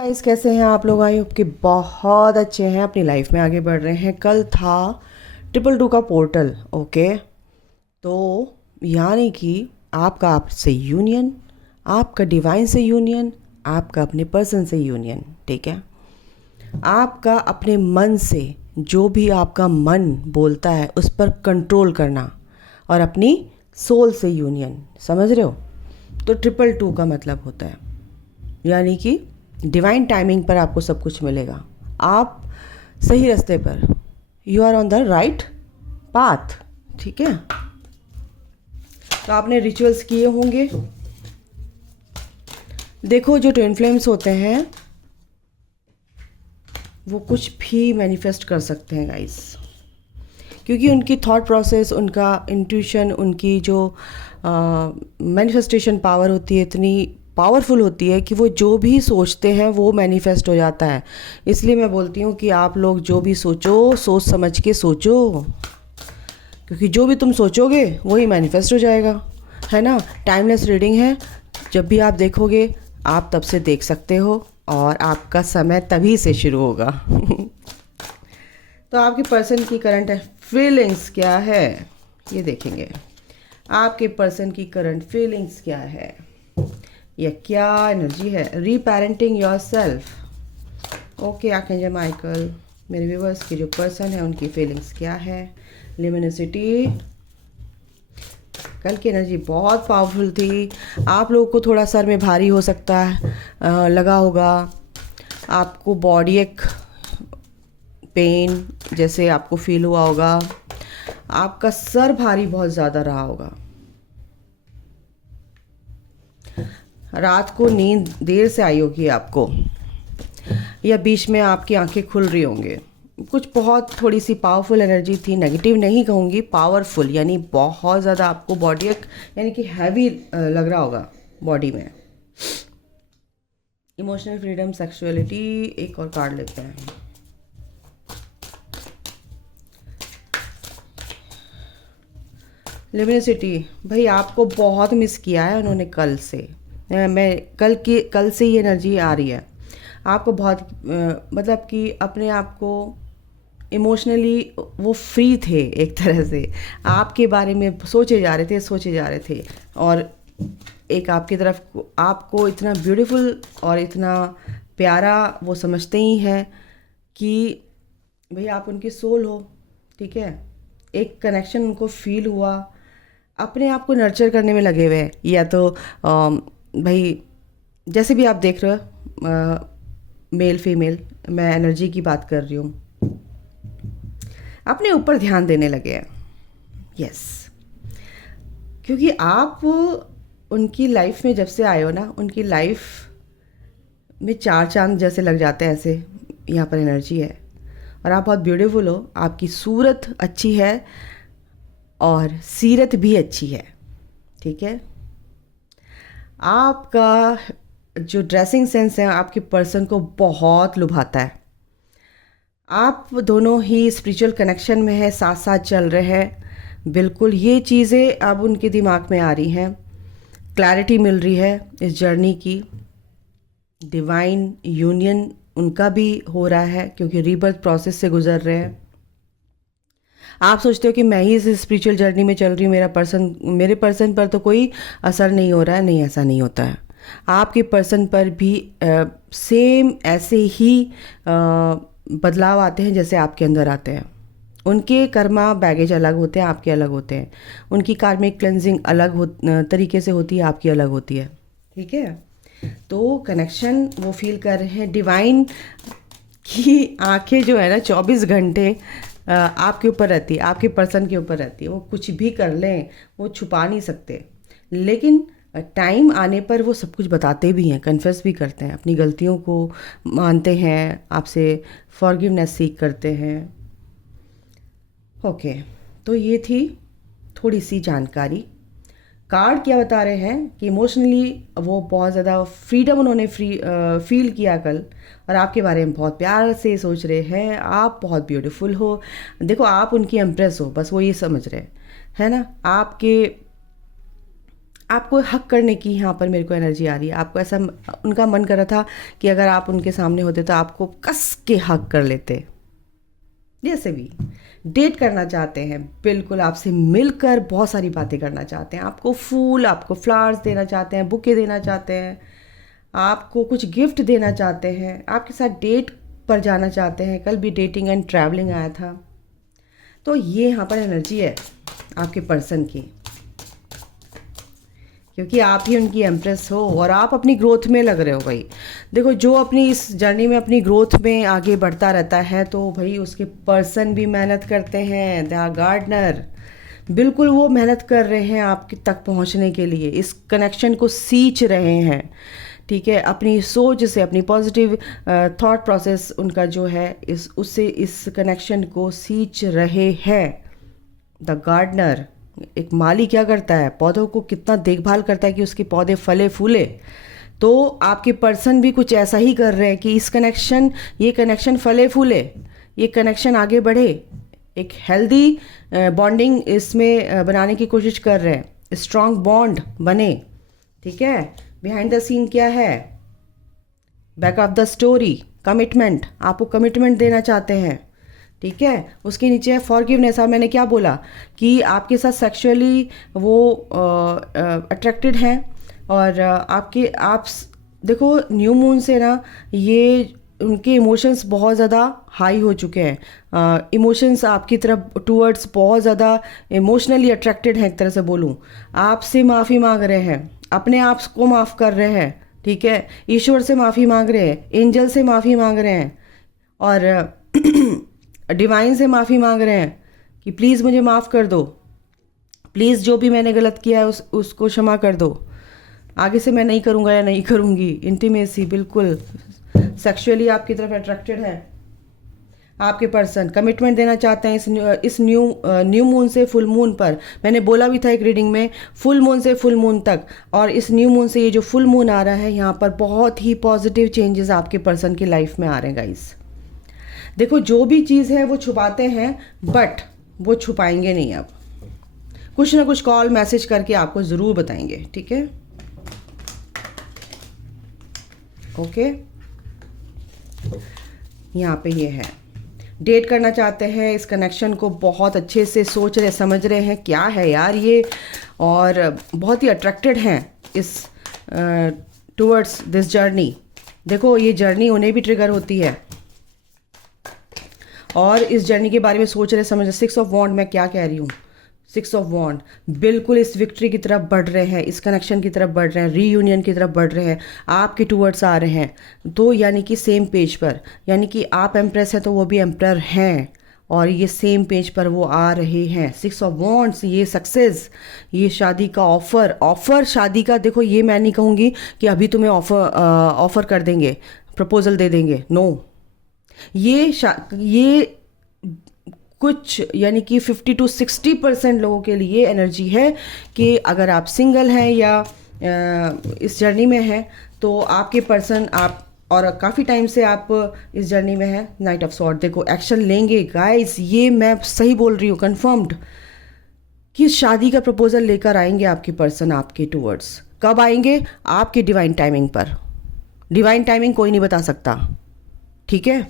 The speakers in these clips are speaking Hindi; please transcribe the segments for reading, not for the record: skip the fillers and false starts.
गाइस, कैसे हैं आप लोग? आई होप कि बहुत अच्छे हैं, अपनी लाइफ में आगे बढ़ रहे हैं। कल था 222 का पोर्टल। ओके, तो यानी कि आपका आपसे यूनियन, आपका डिवाइन से यूनियन, आपका अपने पर्सन से यूनियन। ठीक है, आपका अपने मन से जो भी आपका मन बोलता है उस पर कंट्रोल करना, और अपनी सोल से यूनियन। समझ रहे हो? तो 222 का मतलब होता है यानी कि डिवाइन टाइमिंग पर आपको सब कुछ मिलेगा। आप सही रास्ते पर, you are on the right path. ठीक है, तो आपने रिचुअल्स किए होंगे। देखो, जो ट्विन फ्लेम्स होते हैं वो कुछ भी मैनिफेस्ट कर सकते हैं गाइस, क्योंकि उनकी थॉट प्रोसेस, उनका इंट्यूशन, उनकी जो मैनिफेस्टेशन पावर होती है इतनी पावरफुल होती है कि वो जो भी सोचते हैं वो मैनिफेस्ट हो जाता है। इसलिए मैं बोलती हूँ कि आप लोग जो भी सोचो, सोच समझ के सोचो, क्योंकि जो भी तुम सोचोगे वही मैनिफेस्ट हो जाएगा। है ना? टाइमलेस रीडिंग है, जब भी आप देखोगे आप तब से देख सकते हो, और आपका समय तभी से शुरू होगा। तो आपके पर्सन की करंट फीलिंग्स क्या है ये देखेंगे। आपके पर्सन की करंट फीलिंग्स क्या है या क्या एनर्जी है। Reparenting your self. Okay archangel Michael, मेरे व्यूअर्स की जो पर्सन है उनकी फीलिंग्स क्या है। लिमिनिसिटी, कल की एनर्जी बहुत पावरफुल थी। आप लोगों को थोड़ा सर में भारी हो सकता है, लगा होगा आपको, बॉडी एक पेन जैसे आपको फील हुआ होगा। आपका सर भारी बहुत ज़्यादा रहा होगा। रात को नींद देर से आई होगी आपको, या बीच में आपकी आंखें खुल रही होंगे। कुछ बहुत थोड़ी सी पावरफुल एनर्जी थी। नेगेटिव नहीं कहूँगी, पावरफुल, यानी बहुत ज़्यादा आपको बॉडी एक यानी कि हैवी लग रहा होगा बॉडी में। इमोशनल फ्रीडम, सेक्सुअलिटी, एक और कार्ड लेते हैं। लिमिनिसिटी, भाई आपको बहुत मिस किया है उन्होंने कल से। मैं कल से ही एनर्जी आ रही है। आपको बहुत मतलब कि अपने आप को इमोशनली वो फ्री थे एक तरह से। आपके बारे में सोचे जा रहे थे, और एक आपकी तरफ आपको इतना ब्यूटीफुल और इतना प्यारा वो समझते ही हैं कि भाई आप उनकी सोल हो। ठीक है, एक कनेक्शन उनको फील हुआ, अपने आप को नर्चर करने में लगे हुए हैं। या तो भाई जैसे भी आप देख रहे हो, मेल फीमेल, मैं एनर्जी की बात कर रही हूँ, अपने ऊपर ध्यान देने लगे हैं। यस, क्योंकि आप उनकी लाइफ में जब से आए हो ना, उनकी लाइफ में चार चांद जैसे लग जाते हैं, ऐसे यहाँ पर एनर्जी है। और आप बहुत ब्यूटीफुल हो, आपकी सूरत अच्छी है और सीरत भी अच्छी है। ठीक है, आपका जो ड्रेसिंग सेंस है आपके पर्सन को बहुत लुभाता है। आप दोनों ही स्पिरिचुअल कनेक्शन में है, साथ साथ चल रहे हैं। बिल्कुल ये चीज़ें अब उनके दिमाग में आ रही हैं, क्लैरिटी मिल रही है इस जर्नी की। डिवाइन यूनियन उनका भी हो रहा है, क्योंकि रीबर्थ प्रोसेस से गुजर रहे हैं। आप सोचते हो कि मैं ही इस स्पिरिचुअल जर्नी में चल रही हूँ, मेरे पर्सन पर तो कोई असर नहीं हो रहा है। नहीं, ऐसा नहीं होता है। आपके पर्सन पर भी सेम ऐसे ही बदलाव आते हैं जैसे आपके अंदर आते हैं। उनके कर्मा बैगेज अलग होते हैं, आपके अलग होते हैं। उनकी कार्मिक क्लेंजिंग तरीके से होती है, आपकी अलग होती है। ठीक है, तो कनेक्शन वो फील कर रहे हैं। डिवाइन की आंखें जो है ना 24 घंटे आपके ऊपर रहती है, आपके पर्सन के ऊपर रहती है। वो कुछ भी कर लें, वो छुपा नहीं सकते, लेकिन टाइम आने पर वो सब कुछ बताते भी हैं, कन्फेस भी करते हैं, अपनी गलतियों को मानते हैं, आपसे फॉरगिवनेस सीख करते हैं। ओके, तो ये थी थोड़ी सी जानकारी। कार्ड क्या बता रहे हैं कि इमोशनली वो बहुत ज़्यादा फ्रीडम उन्होंने फील किया कल, और आपके बारे में बहुत प्यार से सोच रहे हैं। आप बहुत ब्यूटीफुल हो। देखो, आप उनकी एम्प्रेस हो, बस वो ये समझ रहे हैं, है ना? आपको हक करने की यहाँ पर मेरे को एनर्जी आ रही है। आपको ऐसा उनका मन कर रहा था कि अगर आप उनके सामने होते तो आपको कस के हक कर लेते। जैसे भी डेट करना चाहते हैं, बिल्कुल आपसे मिलकर बहुत सारी बातें करना चाहते हैं, आपको फूल, आपको फ्लावर्स देना चाहते हैं, बुके देना चाहते हैं, आपको कुछ गिफ्ट देना चाहते हैं, आपके साथ डेट पर जाना चाहते हैं। कल भी डेटिंग एंड ट्रैवलिंग आया था। तो ये यहाँ पर एनर्जी है आपके पर्सन की, क्योंकि आप ही उनकी एम्प्रेस हो और आप अपनी ग्रोथ में लग रहे हो भाई। देखो, जो अपनी इस जर्नी में अपनी ग्रोथ में आगे बढ़ता रहता है तो भाई उसके पर्सन भी मेहनत करते हैं। दे आर गार्डनर, बिल्कुल वो मेहनत कर रहे हैं आपके तक पहुंचने के लिए, इस कनेक्शन को सींच रहे हैं। ठीक है, अपनी सोच से, अपनी पॉजिटिव थॉट प्रोसेस उनका जो है उससे इस कनेक्शन को सींच रहे हैं। द गार्डनर, एक माली क्या करता है, पौधों को कितना देखभाल करता है कि उसके पौधे फले फूले। तो आपके पर्सन भी कुछ ऐसा ही कर रहे हैं कि ये कनेक्शन फले फूले, ये कनेक्शन आगे बढ़े, एक हेल्दी बॉन्डिंग इसमें बनाने की कोशिश कर रहे हैं, स्ट्रॉन्ग बॉन्ड बने। ठीक है, बिहाइंड द सीन क्या है, back of the story, commitment, आपको कमिटमेंट देना चाहते हैं। ठीक है, उसके नीचे है फॉरगिवनेस। और मैंने क्या बोला कि आपके साथ सेक्सुअली वो अट्रैक्टेड हैं और आप देखो न्यू मून से ना ये उनके इमोशंस बहुत ज़्यादा हाई हो चुके हैं। इमोशंस आपकी तरफ टूवर्ड्स बहुत ज़्यादा इमोशनली अट्रैक्टेड हैं, एक तरह से बोलूँ। आपसे माफ़ी मांग रहे हैं, अपने आप को माफ़ कर रहे हैं। ठीक है, ईश्वर से माफ़ी मांग रहे हैं, एंजल से माफ़ी मांग रहे हैं और डिवाइन से माफ़ी मांग रहे हैं कि प्लीज़ मुझे माफ़ कर दो, प्लीज़ जो भी मैंने गलत किया है उसको क्षमा कर दो, आगे से मैं नहीं करूँगा या नहीं करूँगी। इंटीमेसी, बिल्कुल सेक्सुअली आपकी तरफ अट्रैक्टेड है आपके पर्सन, कमिटमेंट देना चाहते हैं इस न्यू मून से फुल मून पर। मैंने बोला भी था एक रीडिंग में, फुल मून से फुल मून तक, और इस न्यू मून से ये जो फुल मून आ रहा है यहाँ पर बहुत ही पॉजिटिव चेंजेस आपके पर्सन की लाइफ में आ रहे हैं गाइस। देखो, जो भी चीज़ है वो छुपाते हैं, बट वो छुपाएंगे नहीं। अब कुछ ना कुछ कॉल मैसेज करके आपको ज़रूर बताएंगे। ठीक है, ओके। यहाँ पे ये है, डेट करना चाहते हैं, इस कनेक्शन को बहुत अच्छे से सोच रहे समझ रहे हैं क्या है यार ये, और बहुत ही अट्रैक्टेड हैं इस टूवर्ड्स दिस जर्नी। देखो, ये जर्नी उन्हें भी ट्रिगर होती है और इस जर्नी के बारे में सोच रहे समझ रहे। 6 ऑफ वॉन्ड, मैं क्या कह रही हूँ, 6 ऑफ वॉन्ड, बिल्कुल इस विक्ट्री की तरफ बढ़ रहे हैं, इस कनेक्शन की तरफ बढ़ रहे हैं, रीयूनियन की तरफ बढ़ रहे हैं, आपके टूवर्ड्स आ रहे हैं। तो यानी कि सेम पेज पर, यानी कि आप एम्प्रेस हैं तो वो भी एम्प्रर हैं, और ये सेम पेज पर वो आ रहे हैं। 6 ऑफ वॉन्ड्स, ये सक्सेस, ये शादी का ऑफर शादी का। देखो, ये मैं नहीं कहूँगी कि अभी तुम्हें ऑफर कर देंगे, प्रपोजल दे देंगे, नो। ये कुछ यानी कि 50 to 60% लोगों के लिए एनर्जी है कि अगर आप सिंगल हैं या इस जर्नी में हैं तो आपके पर्सन, आप और काफ़ी टाइम से आप इस जर्नी में हैं। नाइट ऑफ सॉर्ड, देखो एक्शन लेंगे गाइस, ये मैं सही बोल रही हूँ, कंफर्म्ड कि शादी का प्रपोजल लेकर आएंगे आपके पर्सन आपके टूवर्ड्स। कब आएंगे? आपकी डिवाइन टाइमिंग पर। डिवाइन टाइमिंग कोई नहीं बता सकता। ठीक है,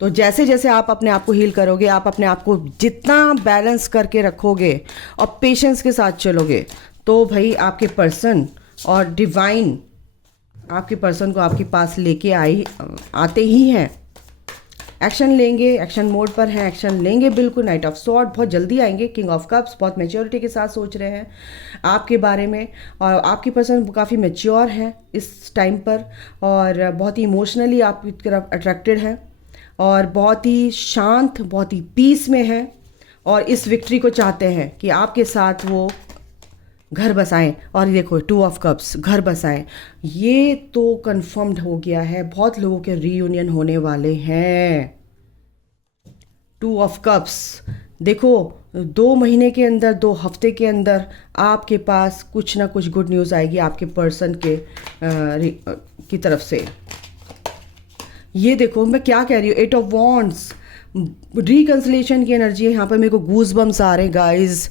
तो जैसे जैसे आप अपने आप को हील करोगे, आप अपने आप को जितना बैलेंस करके रखोगे और पेशेंस के साथ चलोगे, तो भाई आपके पर्सन और डिवाइन आपके पर्सन को आपके पास लेके आते ही हैं। एक्शन लेंगे, एक्शन मोड पर हैं, एक्शन लेंगे बिल्कुल। नाइट ऑफ सॉर्ड, बहुत जल्दी आएंगे। किंग ऑफ कप्स, बहुत मैच्योरिटी के साथ सोच रहे हैं आपके बारे में, और आपकी पर्सन काफ़ी मैच्योर हैं इस टाइम पर, और बहुत ही इमोशनली आपकी तरफ अट्रैक्टेड हैं, और बहुत ही शांत, बहुत ही पीस में हैं, और इस विक्ट्री को चाहते हैं कि आपके साथ वो घर बसाएं। और देखो, 2 ऑफ कप्स, घर बसाएं, ये तो कंफर्म्ड हो गया है। बहुत लोगों के रीयूनियन होने वाले हैं। 2 ऑफ कप्स, देखो 2 महीने के अंदर, 2 हफ्ते के अंदर आपके पास कुछ ना कुछ गुड न्यूज़ आएगी आपके पर्सन के की तरफ से। ये देखो मैं क्या कह रही हूँ, 8 ऑफ वॉन्ड्स, रिकंसिलेशन की एनर्जी है यहाँ पर। मेरे को गूज बम्स आ रहे हैं गाइज।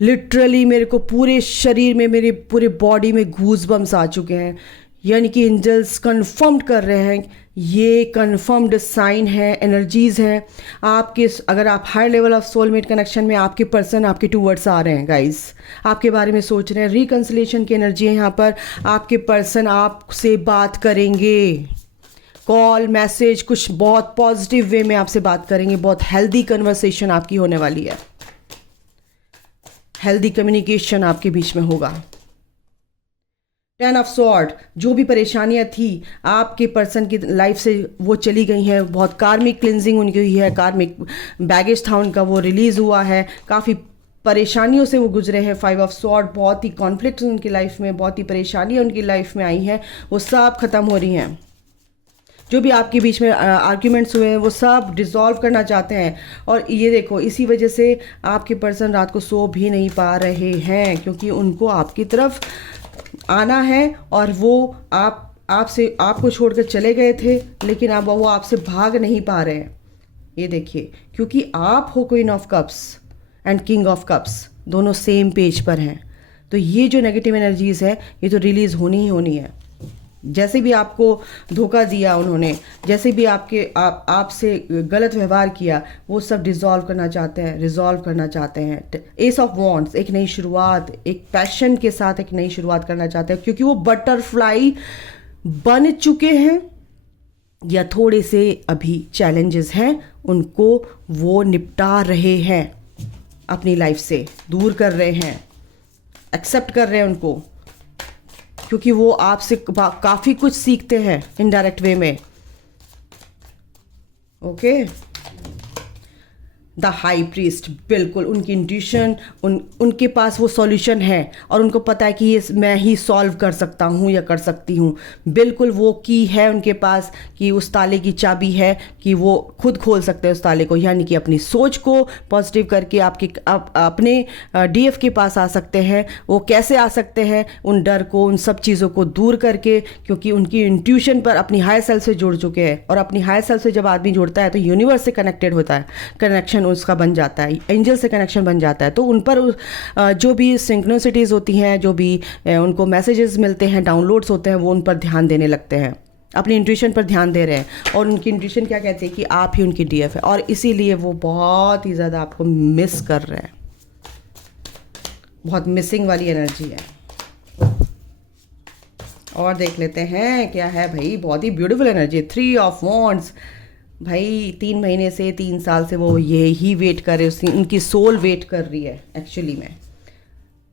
लिटरली मेरे को पूरे शरीर में, मेरे पूरे बॉडी में गूज बम्स आ चुके हैं, यानी कि एंजल्स कंफर्म कर रहे हैं, ये कंफर्म्ड साइन है, एनर्जीज हैं आपके। अगर आप high level of soulmate connection में, आपके पर्सन आपके टूवर्ड्स आ रहे हैं गाइस, आपके बारे में सोच रहे हैं, रिकंसिलेशन की एनर्जी है यहाँ पर। आपके पर्सन आपसे बात करेंगे, कॉल मैसेज कुछ बहुत पॉजिटिव वे में आपसे बात करेंगे, बहुत हेल्दी कन्वर्सेशन आपकी होने वाली है, हेल्दी कम्युनिकेशन आपके बीच में होगा। 10 ऑफ स्वॉर्ड, जो भी परेशानियां थी आपके पर्सन की लाइफ से वो चली गई हैं, बहुत कार्मिक क्लिनजिंग उनकी हुई है, कार्मिक बैगेज था उनका वो रिलीज़ हुआ है, काफ़ी परेशानियों से वो गुजरे हैं। 5 ऑफ स्वॉर्ड, बहुत ही कॉन्फ्लिक्ट उनकी लाइफ में, बहुत ही परेशानियाँ उनकी लाइफ में आई हैं, वो सब ख़त्म हो रही हैं। जो भी आपके बीच में आर्ग्यूमेंट्स हुए हैं वो सब डिसॉल्व करना चाहते हैं। और ये देखो, इसी वजह से आपके पर्सन रात को सो भी नहीं पा रहे हैं, क्योंकि उनको आपकी तरफ आना है और वो आपको छोड़कर चले गए थे, लेकिन अब वो आपसे भाग नहीं पा रहे हैं। ये देखिए, क्योंकि आप हो queen of cups and king of cups, दोनों सेम पेज पर हैं, तो ये जो नेगेटिव एनर्जीज है ये तो रिलीज़ होनी ही होनी है। जैसे भी आपको धोखा दिया उन्होंने, जैसे भी आपसे गलत व्यवहार किया, वो सब डिसॉल्व करना चाहते हैं, रिजॉल्व करना चाहते हैं। एस ऑफ वॉन्ड्स, एक नई शुरुआत, एक पैशन के साथ एक नई शुरुआत करना चाहते हैं, क्योंकि वो बटरफ्लाई बन चुके हैं, या थोड़े से अभी चैलेंजेस हैं उनको वो निपटा रहे हैं, अपनी लाइफ से दूर कर रहे हैं, एक्सेप्ट कर रहे हैं उनको, क्योंकि वो आपसे काफ़ी कुछ सीखते हैं इनडायरेक्ट वे में। ओके, द हाई प्रीस्ट, बिल्कुल उनकी इंट्यूशन, उनके पास वो सॉल्यूशन है और उनको पता है कि ये मैं ही सॉल्व कर सकता हूँ या कर सकती हूँ। बिल्कुल वो की है उनके पास, कि उस ताले की चाबी है कि वो खुद खोल सकते हैं उस ताले को, यानी कि अपनी सोच को पॉजिटिव करके अपने डीएफ के पास आ सकते हैं। वो कैसे आ सकते हैं? उन डर को, उन सब चीज़ों को दूर करके, क्योंकि उनकी इंट्यूशन पर अपनी हायर सेल्फ से जुड़ चुके हैं, और अपनी हायर सेल्फ से जब आदमी जुड़ता है तो यूनिवर्स से कनेक्टेड होता है, कनेक्शन उसका बन जाता है, एंजल से कनेक्शन बन जाता है। तो उन पर जो भी सिंक्रोनिसिटीज़ होती हैं, जो भी उनको मैसेजेस मिलते हैं, डाउनलोड्स होते हैं, वो उन पर ध्यान देने लगते हैं, अपनी इंट्यूशन पर ध्यान दे रहे हैं, और उनकी इंट्यूशन क्या कहती है कि आप ही उनकी डीएफ है, और इसीलिए वो बहुत ही ज़्यादा आपको मिस कर रहे हैं, बहुत मिसिंग वाली एनर्जी है। और देख लेते हैं क्या है भाई, बहुत ही ब्यूटीफुल एनर्जी। 3 ऑफ वॉन्ड्स, भाई 3 महीने से, 3 साल से वो यही वेट कर रहे हैं, उनकी सोल वेट कर रही है एक्चुअली में।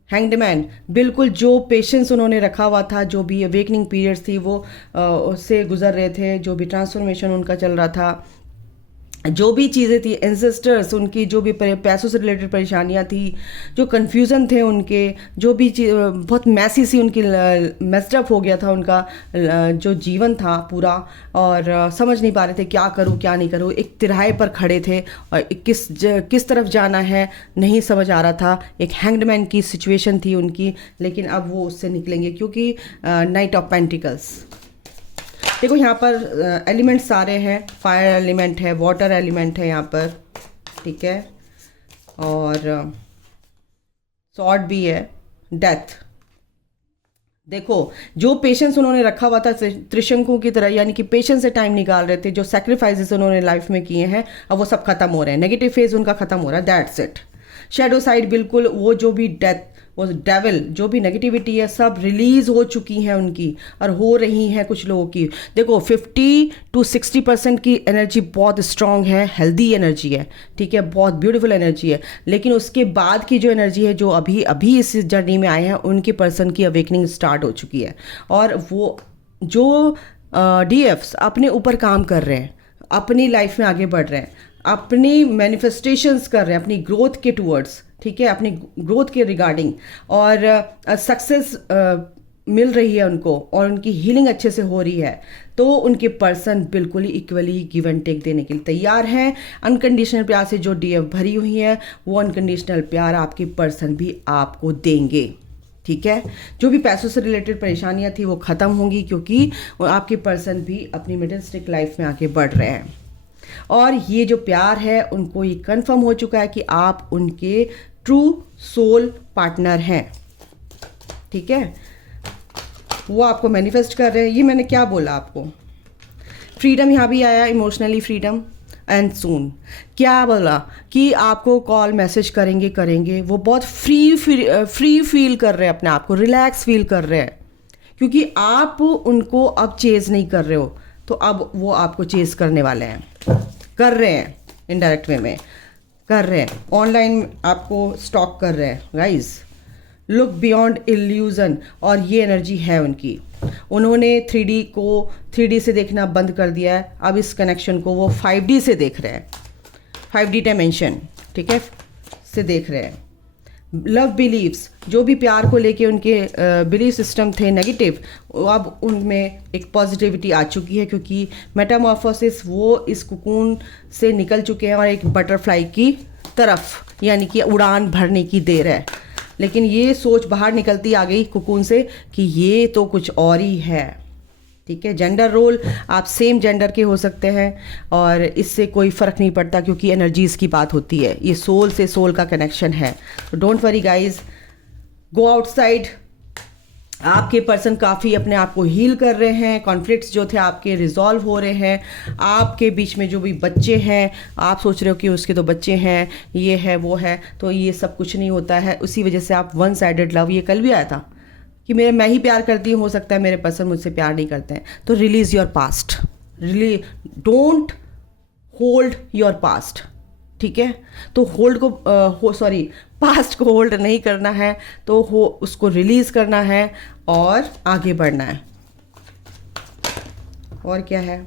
हैंग्ड मैन, बिल्कुल जो पेशेंस उन्होंने रखा हुआ था, जो भी अवेकनिंग पीरियड्स थी वो उससे गुजर रहे थे, जो भी ट्रांसफॉर्मेशन उनका चल रहा था, जो भी चीज़ें थी, एंसेस्टर्स उनकी जो भी पैसों से रिलेटेड परेशानियां थी, जो कन्फ्यूज़न थे उनके, जो भी बहुत मैसी सी उनकी मेस्डअप हो गया था उनका जो जीवन था पूरा, और समझ नहीं पा रहे थे क्या करूं क्या नहीं करूं, एक तिराहे पर खड़े थे और किस तरफ जाना है नहीं समझ आ रहा था। एक हैंग्डमैन की सिचुएशन थी उनकी, लेकिन अब वो उससे निकलेंगे, क्योंकि नाइट ऑफ पेंटिकल्स। देखो यहाँ पर एलिमेंट सारे हैं, फायर एलिमेंट है, वाटर एलिमेंट है यहाँ पर, ठीक है, और सॉर्ड भी है, डेथ। देखो जो पेशेंस उन्होंने रखा हुआ था त्रिशंकु की तरह, यानी कि पेशेंस से टाइम निकाल रहे थे, जो सैक्रिफाइसेस उन्होंने लाइफ में किए हैं, अब वो सब खत्म हो रहे हैं, नेगेटिव फेज उनका खत्म हो रहा है, दैट्स इट। शैडो साइड, बिल्कुल वो जो भी डेथ, वो डेविल, जो भी नेगेटिविटी है, सब रिलीज हो चुकी हैं उनकी, और हो रही हैं कुछ लोगों की। देखो 50 to 60% की एनर्जी बहुत स्ट्रांग है, हेल्दी एनर्जी है, ठीक है, बहुत ब्यूटीफुल एनर्जी है। लेकिन उसके बाद की जो एनर्जी है, जो अभी अभी इस जर्नी में आए हैं, उनके पर्सन की अवेकनिंग स्टार्ट हो चुकी है, और वो जो डीएफ्स अपने ऊपर काम कर रहे हैं, अपनी लाइफ में आगे बढ़ रहे हैं, अपनी मैनिफेस्टेशंस कर रहे हैं, अपनी ग्रोथ के टूवर्ड्स, ठीक है, अपनी ग्रोथ के रिगार्डिंग, और सक्सेस मिल रही है उनको, और उनकी हीलिंग अच्छे से हो रही है, तो उनके पर्सन बिल्कुल ही इक्वली गिव एंड टेक देने के लिए तैयार हैं। अनकंडीशनल प्यार से जो डीएफ भरी हुई है, वो अनकंडीशनल प्यार आपके पर्सन भी आपको देंगे, ठीक है। जो भी पैसों से रिलेटेड परेशानियां थी वो ख़त्म होंगी, क्योंकि आपके पर्सन भी अपनी मिडिल स्टिक लाइफ में आगे बढ़ रहे हैं, और ये जो प्यार है उनको ये कंफर्म हो चुका है कि आप उनके ट्रू सोल पार्टनर हैं, ठीक है। वो आपको मैनिफेस्ट कर रहे हैं। ये मैंने क्या बोला आपको, फ्रीडम यहाँ भी आया, इमोशनली फ्रीडम एंड सून। क्या बोला कि आपको कॉल मैसेज करेंगे, वो बहुत फ्री फील कर रहे हैं, अपने आप को रिलैक्स फील कर रहे हैं, क्योंकि आप उनको अब चेज़ नहीं कर रहे हो, तो अब वो आपको चेज़ करने वाले हैं, कर रहे हैं, इनडायरेक्ट वे में कर रहे हैं, ऑनलाइन आपको स्टॉक कर रहे हैं। गाइज लुक बियॉन्ड इल्यूज़न, और ये एनर्जी है उनकी। उन्होंने 3D से देखना बंद कर दिया है, अब इस कनेक्शन को वो 5D से देख रहे हैं, 5D डायमेंशन, ठीक है, से देख रहे हैं। लव बिलीव्स, जो भी प्यार को लेके उनके बिलीफ सिस्टम थे नेगेटिव, अब उनमें एक पॉजिटिविटी आ चुकी है, क्योंकि मेटामॉर्फोसिस वो इस कुकून से निकल चुके हैं और एक बटरफ्लाई की तरफ, यानी कि उड़ान भरने की देर है। लेकिन ये सोच बाहर निकलती आ गई कुकून से कि ये तो कुछ और ही है, ठीक है। जेंडर रोल आप सेम जेंडर के हो सकते हैं और इससे कोई फ़र्क नहीं पड़ता, क्योंकि एनर्जीज़ की बात होती है, ये सोल से सोल का कनेक्शन है। तो don't worry guys, go outside. आपके पर्सन काफ़ी अपने आप को हील कर रहे हैं, कॉन्फ्लिक्ट्स जो थे आपके रिजॉल्व हो रहे हैं। आपके बीच में जो भी बच्चे हैं, आप सोच रहे हो कि उसके तो बच्चे हैं, ये है वो है, तो ये सब कुछ नहीं होता है। उसी वजह से आप वन साइडेड लव, ये कल भी आया था कि मैं ही प्यार करती हूँ, हो सकता है मेरे पर्सन मुझसे प्यार नहीं करते हैं। तो release your past, don't hold your past, ठीक है। तो पास्ट को होल्ड नहीं करना है, तो उसको रिलीज़ करना है और आगे बढ़ना है। और क्या है,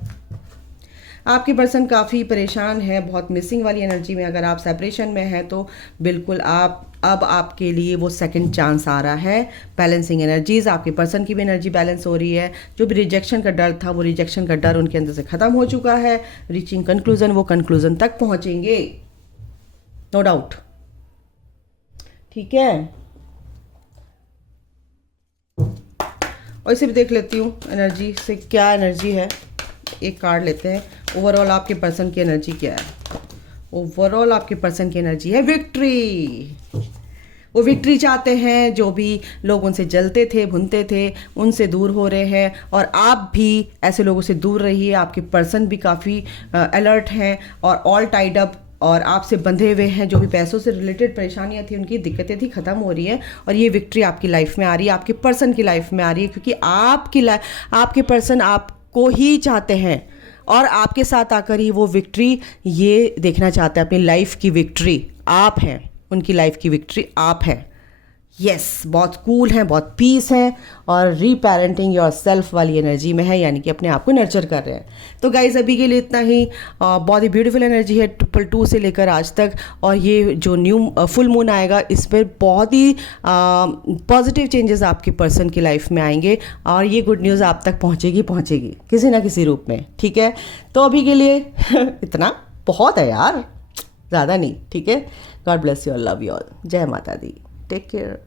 आपके पर्सन काफ़ी परेशान है, बहुत मिसिंग वाली एनर्जी में। अगर आप सेपरेशन में हैं तो बिल्कुल अब आपके लिए वो सेकंड चांस आ रहा है। बैलेंसिंग एनर्जीज, आपके पर्सन की भी एनर्जी बैलेंस हो रही है। जो भी रिजेक्शन का डर था, वो रिजेक्शन का डर उनके अंदर से ख़त्म हो चुका है। रीचिंग कंक्लूजन, वो कंक्लूजन तक पहुँचेंगे, नो डाउट, ठीक है। और इसे भी देख लेती हूँ एनर्जी से क्या एनर्जी है। एक कार्ड लेते हैं, ओवरऑल आपके पर्सन की एनर्जी क्या है। ओवरऑल आपके पर्सन की एनर्जी है विक्ट्री। वो विक्ट्री चाहते हैं, जो भी लोग उनसे जलते थे, भुनते थे, उनसे दूर हो रहे हैं, और आप भी ऐसे लोगों से दूर रहिए। आपके पर्सन भी काफ़ी अलर्ट हैं और ऑल टाइड अप और आपसे बंधे हुए हैं। जो भी पैसों से रिलेटेड परेशानियां थी, उनकी दिक्कतें थी, ख़त्म हो रही है, और ये विक्ट्री आपकी लाइफ में आ रही है, आपके पर्सन की लाइफ में आ रही है, क्योंकि आपके पर्सन आपको ही चाहते हैं, और आपके साथ आकर ही वो विक्ट्री ये देखना चाहते हैं। अपनी लाइफ की विक्ट्री आप हैं, उनकी लाइफ की विक्ट्री आप हैं। यस, बहुत कूल हैं, बहुत पीस हैं, और रीपेरेंटिंग योर सेल्फ वाली एनर्जी में है, यानी कि अपने आप को नर्चर कर रहे हैं। तो गाइज अभी के लिए इतना ही। बहुत ही ब्यूटीफुल एनर्जी है 222 से लेकर आज तक, और ये जो न्यू फुल मून आएगा, इस पर बहुत ही पॉजिटिव चेंजेस आपके पर्सन की लाइफ में आएंगे, और ये गुड न्यूज़ आप तक पहुँचेगी किसी ना किसी रूप में, ठीक है। तो अभी के लिए इतना बहुत है यार, ज़्यादा नहीं, ठीक है। God bless you all, love you all, जय माता दी, टेक केयर।